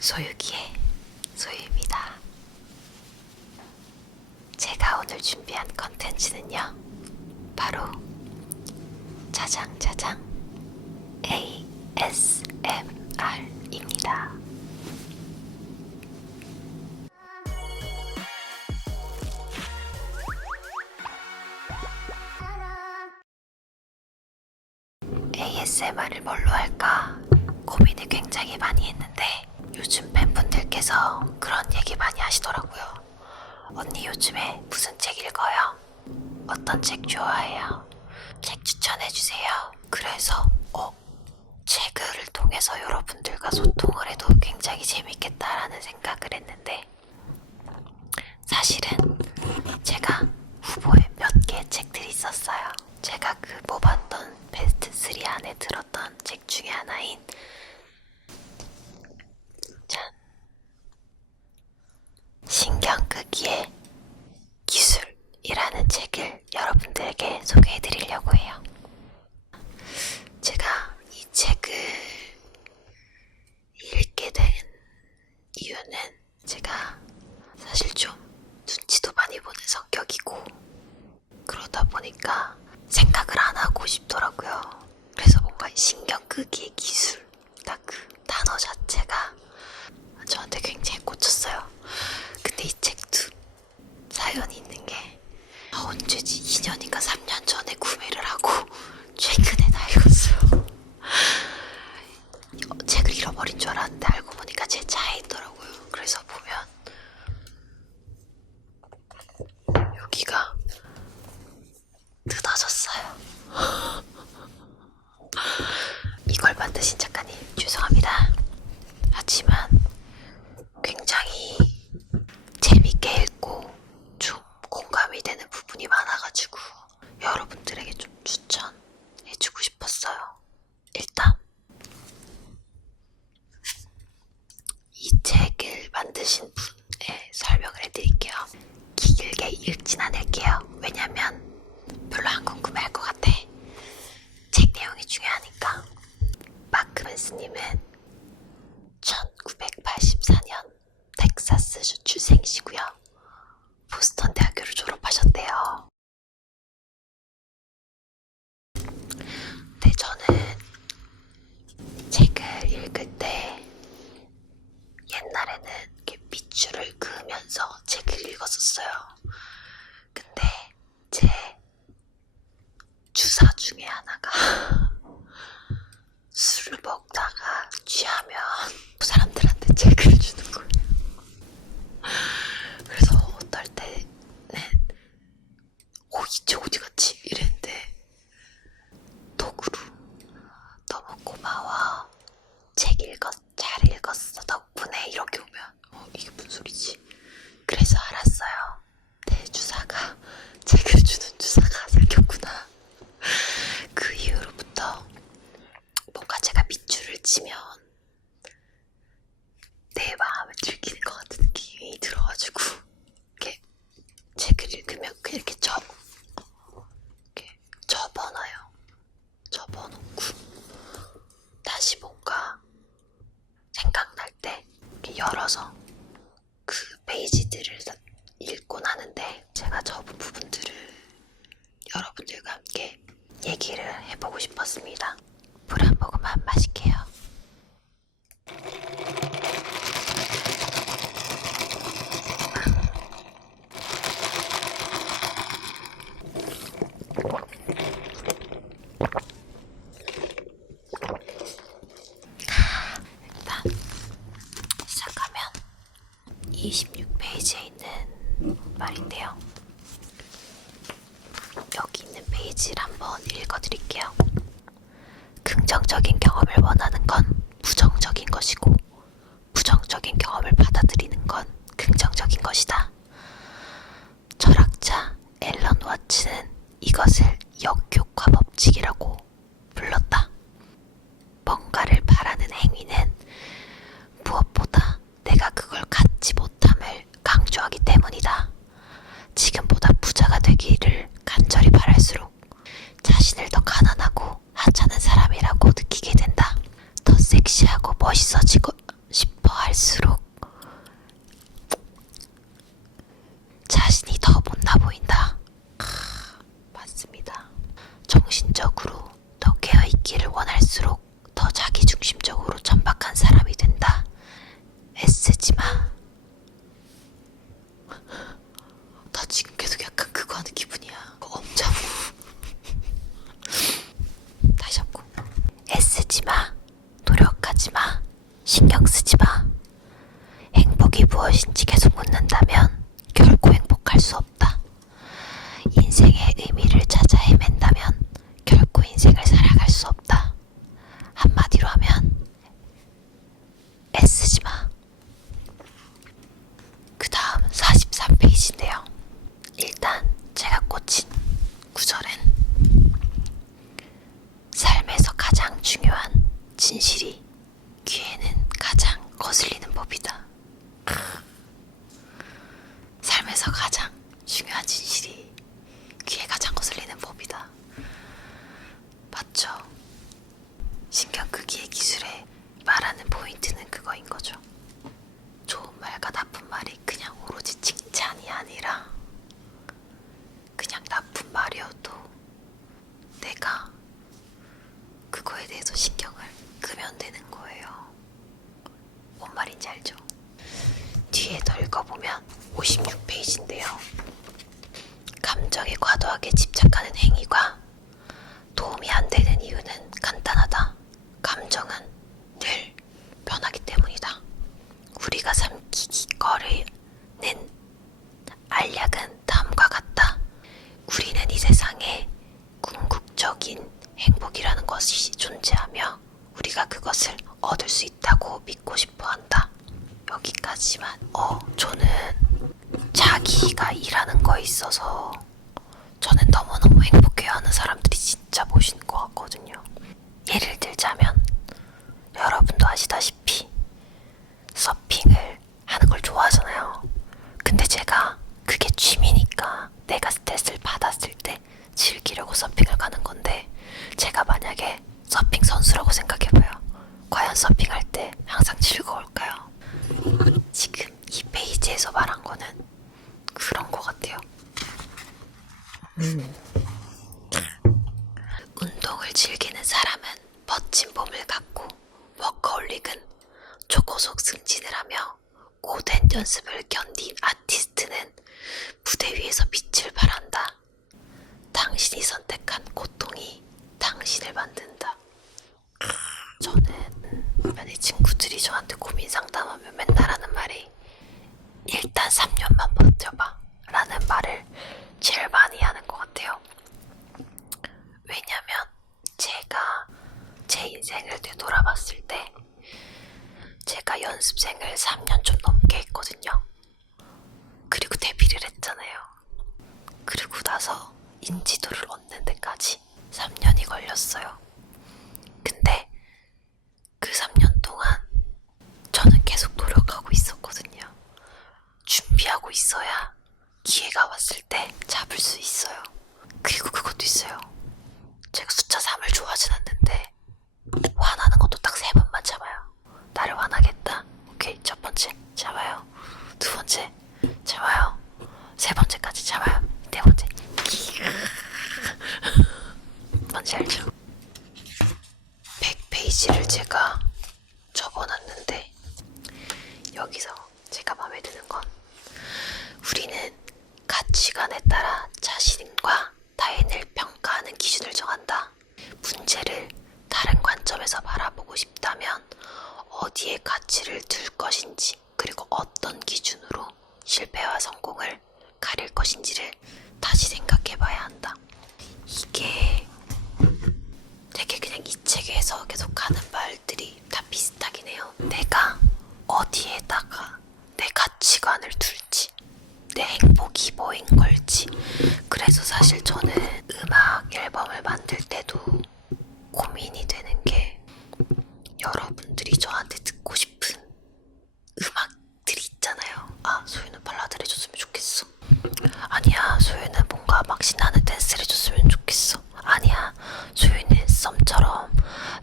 소유기의 소유입니다. 제가 오늘 준비한 컨텐츠는요, 바로 자장자장 ASMR입니다. ASMR을 뭘로 할까 고민을 굉장히 많이 했는데, 요즘 팬분들께서 그런 얘기 많이 하시더라고요. 언니 요즘에 무슨 책 읽어요? 어떤 책 좋아해요? 책 추천해주세요. 그래서 책을 통해서 여러분들과 소통을 해도 굉장히 재밌겠다라는 생각을 했는데, 사실은 제가 후보에 몇 개의 책들이 있었어요. 제가 뽑았던 베스트 3 안에 들었던 책 중에 하나인 신경끄기의 기술이라는 책을 여러분들에게 소개해드리려고 해요. 제가 이 책을 읽게 된 이유는, 제가 사실 좀 눈치도 많이 보는 성격이고, 그러다 보니까 생각을 안 하고 싶더라고요. 그래서 뭔가 신경끄기의 기술, 딱 그 단어 자체가 저한테 굉장히 꽂혔어요. 근데 이 책도 사연이 있는 게, 언제지 2년인가 3년 전에 구매를 하고 최근에 다 읽었어요. 책을 잃어버린 줄 알았는데 알고 보니까 제 차에 있더라고요. 그래서 보면 여기가 뜯어졌어요. 이걸 만드신 작가님 죄송합니다. 하지만 굉장히 재밌게 읽고 좀 공감이 되는 부분이 많아가지고 여러분들에게 좀 추천해주고 싶었어요. 일단 이 책을 만드신 분의 설명을 해드릴게요. 길게 읽진 않을게요. 왜냐면 별로 안 궁금해할 것 같아. 책 내용이 중요하니까. 마크 맨스님은 1984년 텍사스주 출생이시고요. 보스턴 대학교를 졸업하셨대요. 근데 저는 책을 읽을 때 옛날에는 이렇게 밑줄을 그으면서 책을 읽었었어요. 근데 제 주사 중에 하나가 술을 먹다가 취하면 사람들한테 책을 주는 거예요. 그래서 어떨 때는 이 책 어디 갔지? 이랬는데 톡으로 너무 고마워, 잘 읽었어 덕분에, 이렇게 오면 이게 무슨 소리지? 그래서 알았어요. 내 주사가 책을 주는 주사가 생겼구나. 그 이후로부터 뭔가 제가 밑줄을 치면 내 마음을 들키는 것 같은 느낌이 들어가지고, 이렇게 책을 읽으면 이렇게 접어놔요. 접어놓고 다시 뭔가 생각날 때 이렇게 열어서 그 페이지들을 읽고 나는데, 제가 접은 부분들을 여러분들과 함께 얘기를 해보고 싶었습니다. 물 한 모금만 마실게요. 일단 시작하면 26페이지에 있는 말인데요. 여기 있는 페이지를 한번 읽어드릴게요. 긍정적인 경험을 원하는 건 부정적인 것이고, 부정적인 경험을 받아들이는 건 긍정적인 것이다. 철학자 앨런 와츠는 이것을 역효과 법칙이라고 불렀다. 뭔가를 바라는 행위는 무엇보다 내가 그걸 갖지 못함을 강조하기 때문이다. 지금보다 부자가 되기를 간절히 바랄수록 자신을 더 가난하고 하찮은 사람이라고 느끼게 된다. 더 섹시하고 멋있어지고 싶어 할 수 되기를 원할수록 더 자기중심적으로 천박한 사람이 된다. 애쓰지 마. 나 지금 계속 약간 그거 하는 기분이야. 엄자무. 다시 잡고. 애쓰지 마. 노력하지 마. 신경 쓰지 마. 행복이 무엇인지 계속 묻는다면 결코 행복할 수 없다. 인생의 의미를 찾아 헤맨다면 결코 인생을 살아갈 수 없다. 한마디로 하면 애쓰지 마. 그 다음 43페이지인데요. 일단 제가 꽂힌 구절은 삶에서 가장 중요한 진실이 귀에는 가장 거슬리는 법이다. 삶에서 가장 중요한 진실이 귀에 가장 거슬리는 법이다. 맞죠? 신경 끄기의 기술에 말하는 포인트는 그거인 거죠. 좋은 말과 나쁜 말이 그냥 오로지 칭찬이 아니라 그냥 나쁜 말이어도 내가 그거에 대해서 신경을 끄면 되는 거예요. 뭔 말인지 알죠? 뒤에 더 읽어보면 56페이지인데요. 감정에 과도하게 집착하는 행위가 도움이 안 되는 이유는 간단하다. 감정은 늘 변하기 때문이다. 우리가 삼키기거리는 알약은 다음과 같다. 우리는 이 세상에 궁극적인 행복이라는 것이 존재하며 우리가 그것을 얻을 수 있다고 믿고 싶어 한다. 여기까지만. 저는 자기가 일하는 거에 있어서 저는 너무너무 행복해하는 사람들이 진짜 멋있는 것 같거든요. 예를 들자면 여러분도 아시다시피 서핑을 하는 걸 좋아하잖아요. 근데 제가 그게 취미니까 내가 스트레스를 받았을 때 즐기려고 서핑을 가는 건데 제가 만약에 서핑 선수라고 생각해봐요. 과연 서핑할 때 항상 즐거울까요? 지금 이 페이지에서 말한 거는 그런 것 같아요. 운동을 즐기는 사람은 멋진 몸을 갖고 워커홀릭은 초고속 승진을 하며 오랜 연습을 견딘 아티스트는 무대 위에서 빛을 발한다. 당신이 선택한 고통이 당신을 만든다. 저는 내 친구들이 저한테 고민 상담하면 맨날 하는 말이 일단 3년만 버텨봐 라는 말을 제일 많이 하는 것 같아요. 왜냐면 제가 제 인생을 되돌아봤을 때 제가 연습생을 3년 좀 넘게 했거든요. 그리고 데뷔를 했잖아요. 그리고 나서 인지도를 얻는 데까지 3년이 걸렸어요. 근데 그 3년 동안 저는 계속 노력하고 있었거든요. 준비하고 있어야 기회가 왔을 때 잡을 수 있어요. 그리고 그것도 있어요. 제가 숫자 3을 좋아하진 않는데 화나는 것도 딱 3번만 참아요. 나를 화나겠다. 오케이, 첫 번째 참아요. 두 번째 참아요. 세 번째까지 참아요. 네 번째. 뭔지 알죠? 100페이지를 제가 접어놨는데 여기서 제가 마음에 드는 건 우리는 가치관에 따라 자신과 타인을 평가하는 기준을 정한다. 문제를 다른 관점에서 바라보고 싶다면 어디에 가치를 둘 것인지 그리고 어떤 기준으로 실패와 성공을 가릴 것인지를 다시 생각해봐야 한다. 이게 되게 그냥 이 책에서 계속 하는 말들이 다 비슷하긴 해요. 내가 어디에다가 내 가치관을 둘지 내 행복이 뭐인 걸지. 그래서 사실 저는 음악 앨범을 만들 때도 고민이 되는 게 여러분들이 저한테 듣고 싶은 음악들이 있잖아요. 아, 소유는 발라드를 해줬으면 좋겠어. 아니야, 소유는 뭔가 막 신나는 댄스를 해줬으면 좋겠어. 아니야, 소유는 썸처럼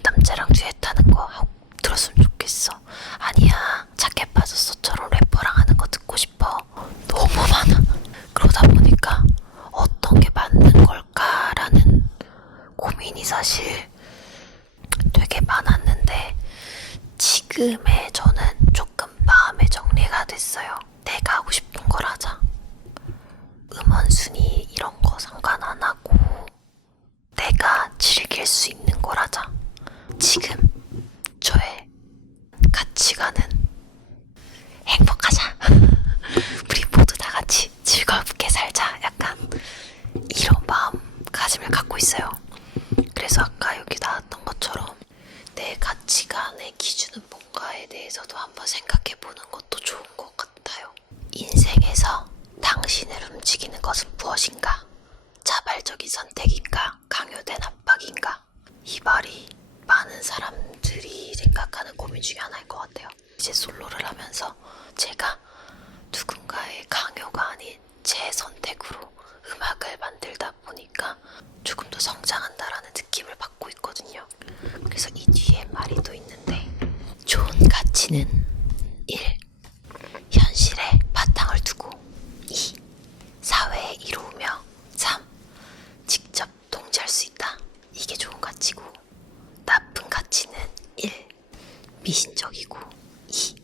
남자랑 듀엣하는 거 들었으면 좋겠어. 아니야, 작게 빠졌어처럼 래퍼랑 하는 거 듣고 싶어. 너무 많아. 그러다 보니까 어떤 게 맞는 걸까라는 고민이 사실 지금의 저는 조금 마음의 정리가 됐어요. 내가 하고 싶은 걸 하자. 음원 순위 이런 거 상관 안 하고 내가 즐길 수 있는 걸 하자. 지금 저의 가치관은 행복하자. 우리 모두 다 같이 즐겁게 살자. 약간 이런 마음가짐을 갖고 있어요. 그래서 아까 여기 나왔던 것처럼 내 가치관의 기준은 뭔가에 대해서도 한번 생각해보는 것도 좋은 것 같아요. 인생에서 당신을 움직이는 것은 무엇인가? 자발적인 선택인가? 강요된 압박인가? 이 말이 많은 사람들이 생각하는 고민 중에 하나일 것 같아요. 이제 솔로를 하면서 제가 누군가의 강요가 아닌 제 선택으로 음악을 만들다 보니까 조금 더 성장한다라는 느낌을 받고 있거든요. 그래서 이 뒤에 말이 또 있는데, 좋은 가치는 1. 현실에 바탕을 두고 2. 사회에 이로우며 3. 직접 통제할 수 있다. 이게 좋은 가치고, 나쁜 가치는 1. 미신적이고 2.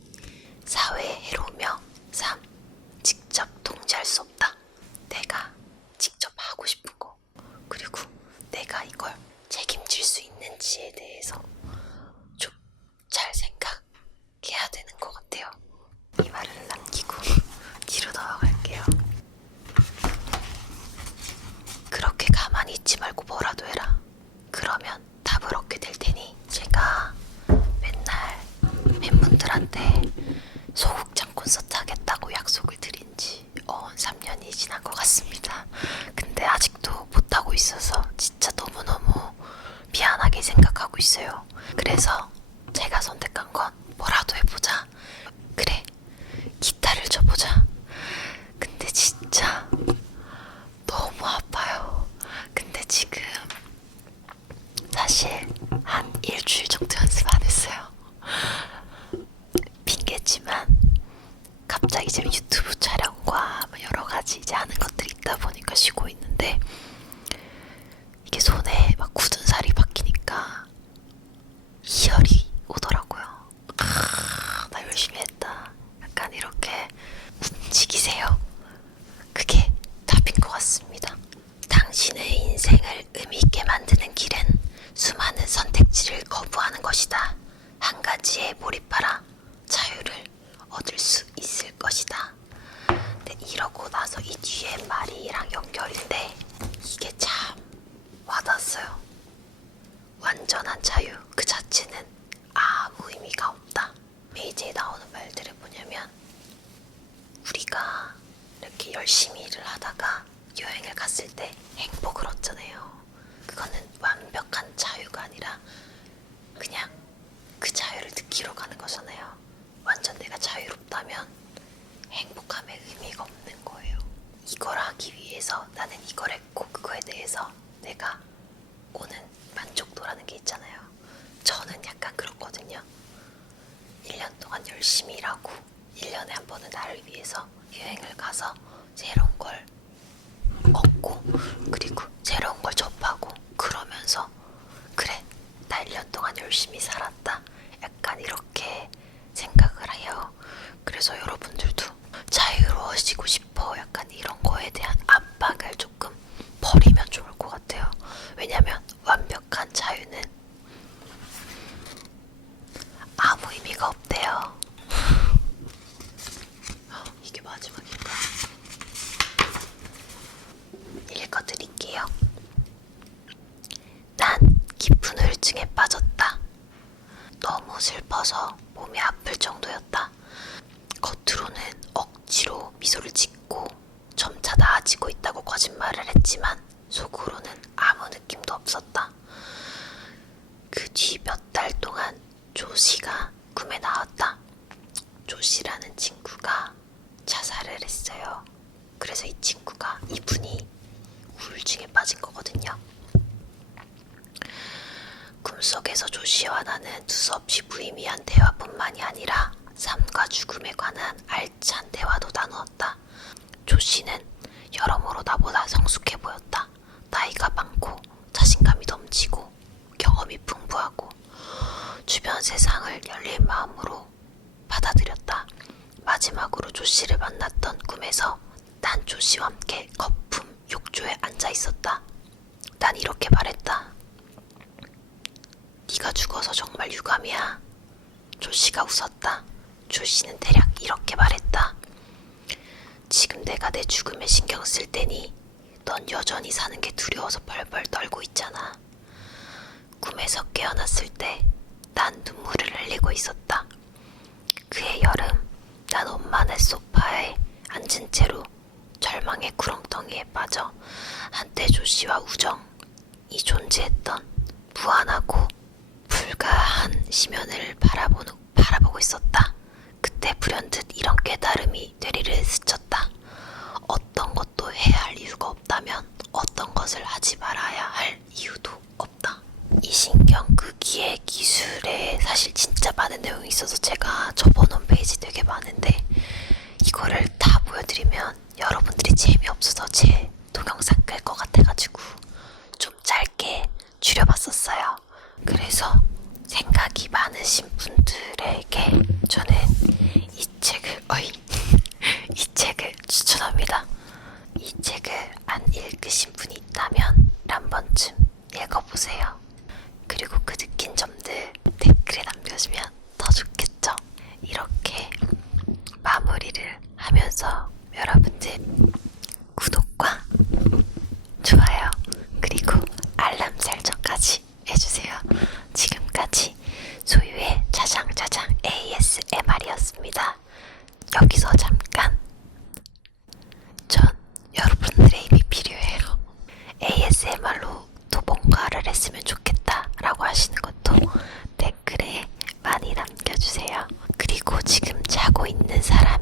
사회에 해로우며 3. 직접 통제할 수 없다. 내가 직접 하고 싶은 거, 그리고 내가 이걸 책임질 수 있는지에 대해서 좀 잘 생각해야 되는 것 같아요. 이 말을 남기고 뒤로 넘어갈게요. 그렇게 가만히 있지 말고 뭐라도 해라. 그러면 답을 얻게 될 테니. 제가 맨날 팬분들한테 소극장 콘서트 하겠다고 약속을 드린 지 3년이 지난 것 같습니다. 근데 아직도 못하고 있어서 진짜 너무너무 미안하게 생각하고 있어요. 그래서 제가 선택한 건 뭐라도 해보자. 그래, 기타를 쳐보자. 근데 진짜 너무 아파요. 근데 지금 사실 한 일주일 정도 연습 안 했어요. 핑계지만 갑자기 지금 유튜브 촬영과 여러 가지 이제 하는 것들이 있다 보니까 쉬고 있는데, 이게 손에 막 굳은 살이 박히니까 희열이 오더라고요. 나 열심히 했다. 약간 이렇게 움직이세요. 그게 답인 것 같습니다. 당신의 인생을 의미있게 만드는 길은 수많은 선택지를 거부하는 것이다. 한 가지에 몰입하라. 자유를 얻을 수 있을 것이다. 근데 이러고 나서 이 뒤에 말이랑 연결인데 이게 참 와닿았어요. 완전한 자유 그 자체는 아무 의미가 없다. 페이지에 나오는 말들은 뭐냐면, 우리가 이렇게 열심히 일을 하다가 여행을 갔을 때 행복을 얻잖아요. 그거는 완벽한 자유가 아니라 그냥 그 자유를 느끼러 가는 거잖아요. 완전 내가 자유롭다면 행복함의 의미가 없는 거예요. 이걸 하기 위해서 나는 이걸 했고, 그거에 대해서 내가 오는 만족도라는 게 있잖아요. 저는 약간 그렇거든요. 1년 동안 열심히 일하고 1년에 한 번은 나를 위해서 여행을 가서 새로운 걸 얻고, 그리고 새로운 걸 접하고, 그러면서 그래, 나 1년 동안 열심히 살았다. 약간 이렇게 생각을 해요. 그래서 여러분들도 자유로워지고 싶어. 약간 이런 거에 대한 압박을 조금 버리면 좋을 것 같아요. 왜냐면 완벽한 자유는 아무 의미가 없대요. 이게 마지막인가? 읽어드릴게요. 난 깊은 우울증에 빠졌다. 너무 슬퍼서 몸이 아플 정도였다. 겉으로는 억지로 미소를 짓고 점차 나아지고 있다고 거짓말을 했지만 속으로는 아무 느낌도 없었다. 그 뒤 몇 달 동안 조씨가 꿈에 나왔다. 조씨라는 친구가 자살을 했어요. 그래서 이 친구가, 이분이 우울증에 빠진 거거든요. 꿈속에서 조씨와 나는 두서없이 무의미한 대화뿐만이 아니라 삶과 죽음에 관한 알찬 대화도 나누었다. 조씨는 여러모로 나보다 성숙해 보였다. 나이가 많고 자신감이 넘치고 경험이 풍부하고 주변 세상을 열린 마음으로 받아들였다. 마지막으로 조씨를 만났던 꿈에서 난 조씨와 함께 거품 욕조에 앉아 있었다. 난 이렇게 말했다. 네가 죽어서 정말 유감이야. 조씨가 웃었다. 조씨는 대략 이렇게 말했다. 지금 내가 내 죽음에 신경 쓸 테니 넌 여전히 사는 게 두려워서 벌벌 떨고 있잖아. 꿈에서 깨어났을 때 난 눈물을 흘리고 있었다. 그해 여름 난 엄마네 소파에 앉은 채로 절망의 구렁텅이에 빠져 한때 조씨와 우정이 존재했던 무한하고 불가한 심연을 바라보고 있었다. 그때 불현듯 이런 깨달음이 뇌리를 스쳤다. 어떤 것도 해야 할 이유가 없다면 어떤 것을 하지 말아야 할 이유도 없다. 이 신경끄기의 기술에 사실 진짜 많은 내용이 있어서 제가 접어놓은 홈페이지 되게 많은데 이거를 다 보여드리면 여러분들이 재미없어서 제 동영상 끌 것 같아가지고 좀 짧게 줄여봤었어요. 그래서 생각이 많으신 분들에게 저는 이 책을 추천합니다. 이 책을 안 읽으신 분이 있다면 한 번쯤 읽어보세요. 그리고 그 느낀 점들 댓글에 남겨주면 더 좋겠죠. 이렇게 마무리를 하면서 여러분들 구독과 좋아요 그리고 알람 설정까지 해주세요. 지금까지 소유의 자장자장 ASMR이었습니다. 여기서 잠깐 전 여러분들의 힘이 필요해요. ASMR로 또 뭔가를 했으면 좋겠다 라고 하시는 것도 댓글에 많이 남겨주세요. 그리고 지금 자고 있는 사람